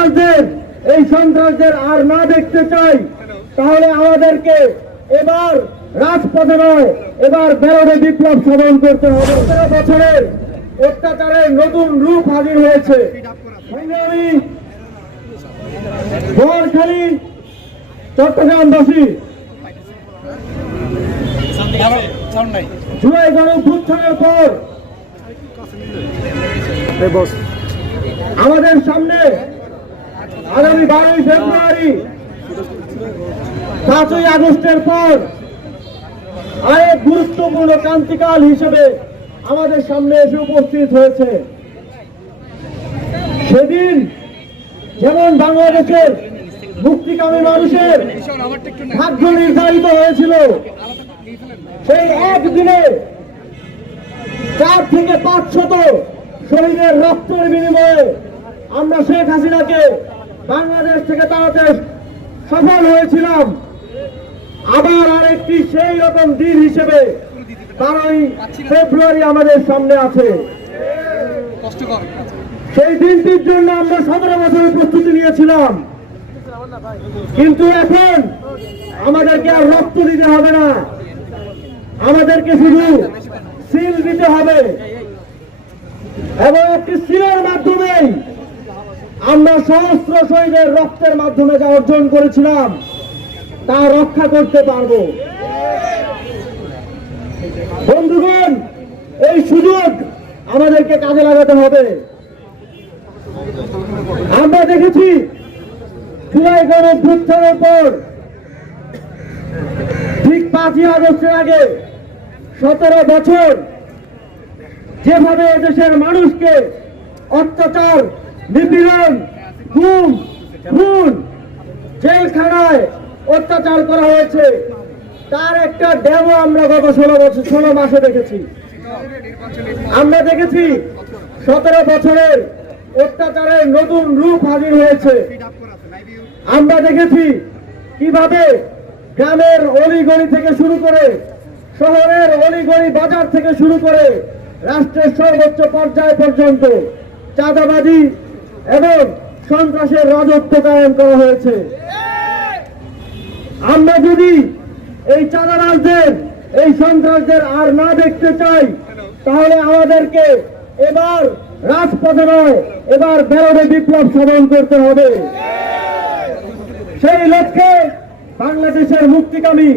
চাঁদাবাজদের এই সন্ত্রাসদের আর না দেখতে চাই, তাহলে আমাদেরকে এবার রাজপথে নয়, এবার বেরোনে বিপ্লব সাধন করতে হবে। তেরো বছরের অত্যাচারের নতুন রূপ হাজির হয়েছে। চট্টগ্রামবাসী। আমাদের সামনে আগামী বারোই ফেব্রুয়ারি, পাঁচই আগস্টের পর আরেক গুরুত্বপূর্ণ ক্রান্তিকাল হিসেবে আমাদের সামনে এসে উপস্থিত হয়েছে। সেদিন যেমন বাংলাদেশের মুক্তিকামী মানুষের ভাগ্য নির্ধারিত হয়েছিল, সেই একদিনে চার থেকে পাঁচ শত শহীদের রক্তের বিনিময়ে আমরা শেখ হাসিনাকে বাংলাদেশ থেকে তাড়াতে সফল হয়েছিলাম। আবার আরেকটি সেই রকম দিন হিসেবে বারোই ফেব্রুয়ারি আমাদের সামনে আছে। সেই দিনটির জন্য আমরা সতেরো বছরের প্রস্তুতি নিয়েছিলাম। কিন্তু এখন আমাদেরকে আর রক্ত দিতে হবে না। আমাদেরকে শুধু সিল দিতে হবে। এবং একটি সিলের মাধ্যমেই আমরা সহস্র শহীদের রক্তের মাধ্যমে যা অর্জন করেছিলাম, তা রক্ষা করতে পারব। বন্ধুগণ, এই সুযোগ আমাদেরকে কাজে লাগাতে হবে। আমরা দেখেছি জুলাই গণভ্যুত্থানের পর, ঠিক পাঁচই আগস্টের আগে সতেরো বছর যেভাবে দেশের মানুষকে অত্যাচার নিপীড়ন গুম খুন, জেলখানায় অত্যাচার করা হয়েছে। তার একটা ডেমো আমরা গত ষোলো বছর, ষোলো মাসে দেখেছি। আমরা দেখেছি সতেরো বছরের অত্যাচারের নতুন রূপ হাজির হয়েছে। আমরা দেখেছি কীভাবে গ্রামের অলিগলি থেকে শুরু করে শহরের অলিগলি বাজার থেকে শুরু করে রাষ্ট্রের সর্বোচ্চ পর্যায় পর্যন্ত চাঁদাবাজি এবং সন্ত্রাসের রাজত্ব কায়েম করা হয়েছে। আমরা যদি এই চাঁদাবাজদের, এই সন্ত্রাসদের আর না দেখতে চাই, তাহলে আমাদেরকে এবার রাজপথে নয়, এবার বেরোনে বিপ্লব সাধন করতে হবে। সেই লক্ষ্যে বাংলাদেশের মুক্তিকামী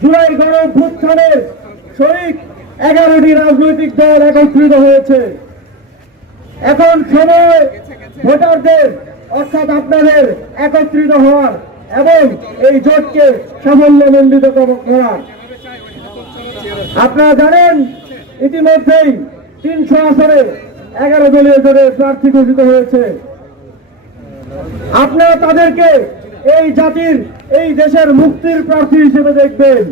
জুলাই গণ অভ্যুত্থানের শরিক এগারোটি রাজনৈতিক দল একত্রিত হয়েছে। এখন সময় ভোটারদের, অর্থাৎ আপনাদের একত্রিত হওয়ার এবং এই জোটকে সাফল্যমণ্ডিত করার। আপনারা জানেন, ইতিমধ্যেই তিনশো আসরে এগারো দলীয় জোটের প্রার্থী ঘোষিত হয়েছে। আপনারা তাদেরকে এই জাতির, এই দেশের মুক্তির প্রার্থী হিসেবে দেখবেন।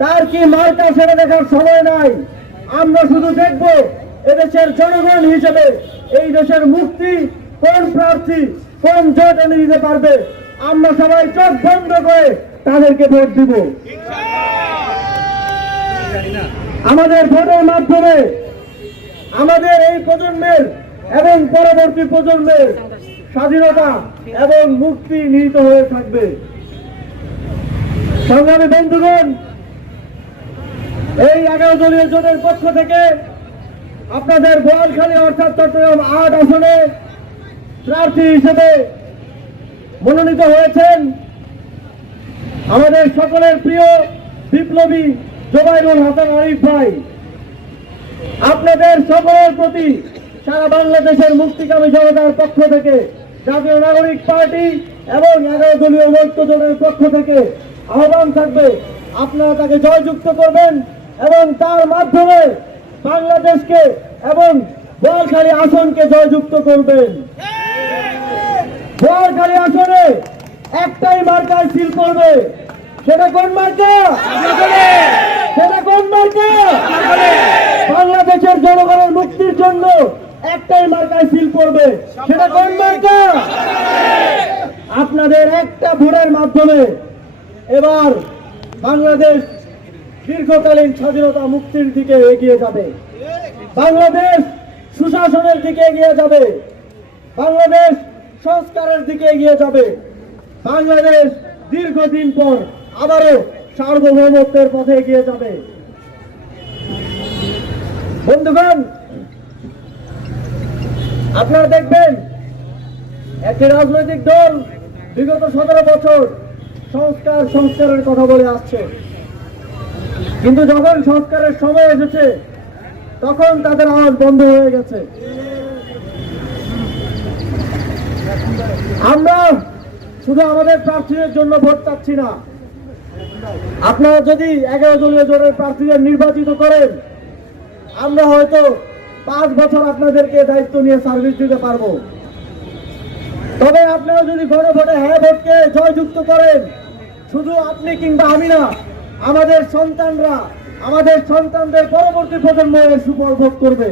তার কি মার্কা সেটা দেখার সময় নাই। আমরা শুধু দেখব এদেশের জনগণ হিসেবে এই দেশের মুক্তি কোন প্রার্থী, কোন জোট এনে দিতে পারবে? আমরা সবাই চোখ বন্ধ করে তাদেরকে ভোট দিব। আমাদের ভোটের মাধ্যমে আমাদের এই প্রজন্মের এবং পরবর্তী প্রজন্মের স্বাধীনতা এবং মুক্তি নিহিত হয়ে থাকবে। সংগ্রামী বন্ধুগণ, এই এগারো দলীয় জোটের পক্ষ থেকে আপনাদের বোয়ালখালী অর্থাৎ চট্টগ্রাম আট আসনে প্রার্থী হিসেবে মনোনীত হয়েছেন আমাদের সকলের প্রিয় বিপ্লবী জোবাইরুল হাসান আরিফ ভাই। আপনাদের সকলের প্রতি সারা বাংলাদেশের মুক্তিকামী জনতার পক্ষ থেকে, জাতীয় নাগরিক পার্টি এবং এগারো দলীয় ঐক্য জোটের পক্ষ থেকে আহ্বান থাকবে, আপনারা তাকে জয়যুক্ত করবেন এবং তার মাধ্যমে বাংলাদেশকে এবং বোয়ালখালী আসনকে জয়যুক্ত করবেন। বোয়ালখালী আসনে একটাই মার্কায় সিল করবে। সেটা কোন মার্কা? সেটা কোন মার্কা? বাংলাদেশের জনগণের মুক্তির জন্য একটাই মার্কায় সিল করবে। সেটা কোন মার্কা? আপনাদের একটা ভোটের মাধ্যমে এবার বাংলাদেশ দীর্ঘকালীন স্বাধীনতা মুক্তির দিকে এগিয়ে যাবে। বাংলাদেশ সুশাসনের দিকে এগিয়ে যাবে। বাংলাদেশ সংস্কারের দিকে এগিয়ে যাবে। বাংলাদেশ দীর্ঘদিন পর আবারও সার্বভৌমত্বের পথে এগিয়ে যাবে। বন্ধুগণ, আপনারা দেখবেন, একটি রাজনৈতিক দল বিগত সতেরো বছর সংস্কার, সংস্কারের কথা বলে আসছে। কিন্তু যখন সংস্কারের সময় এসেছে তখন তাদের আওয়াজ বন্ধ হয়ে গেছে। আমরা শুধু আমাদের প্রার্থীদের জন্য ভোট চাচ্ছি না। আপনারা যদি এগারো দলীয় জোটের প্রার্থীদের নির্বাচিত করেন, আমরা হয়তো পাঁচ বছর আপনাদেরকে দায়িত্ব নিয়ে সার্ভিস দিতে পারব। তবে আপনারা যদি গণভোটে হ্যাঁ ভোটকে জয়যুক্ত করেন, শুধু আপনি কিংবা আমি না, আমাদের সন্তানরা আমাদের সন্তানদের পরবর্তী প্রজন্ম এর সুফল ভোগ করবে।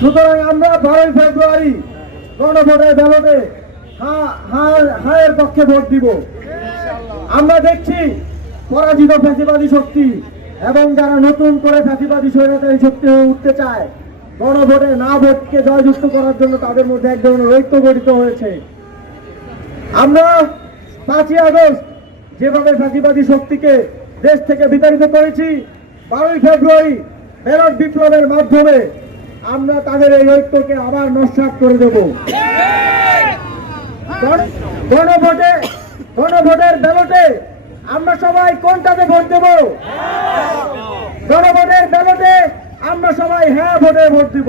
সুতরাং আমরা বারোই ফেব্রুয়ারি গণভোটের ব্যালটে হায়ের পক্ষে ভোট দিব। আমরা দেখছি পরাজিত ফ্যাসিবাদী শক্তি এবং যারা নতুন করে ফ্যাসিবাদী স্বৈরাচারী শক্তি হয়ে উঠতে চায়, গণভোটে না ভোটকে জয়যুক্ত করার জন্য তাদের মধ্যে এক ধরনের ঐক্য গঠিত হয়েছে। আমরা পাঁচই আগস্ট যেভাবে ফ্যাসিবাদী শক্তিকে দেশ থেকে বিতাড়িত করেছি বারোই ফেব্রুয়ারি ব্যালট বিপ্লবের মাধ্যমে আমরা তাদের এই ঐক্যকে আবার নস্বাত করে দেব। গণ- গণভোটে, গণভোটের ব্যালটে আমরা সবাই কোনটাতে ভোট দেব? গণভোটের ব্যালটে আমরা সবাই হ্যাঁ ভোটে ভোট দিব।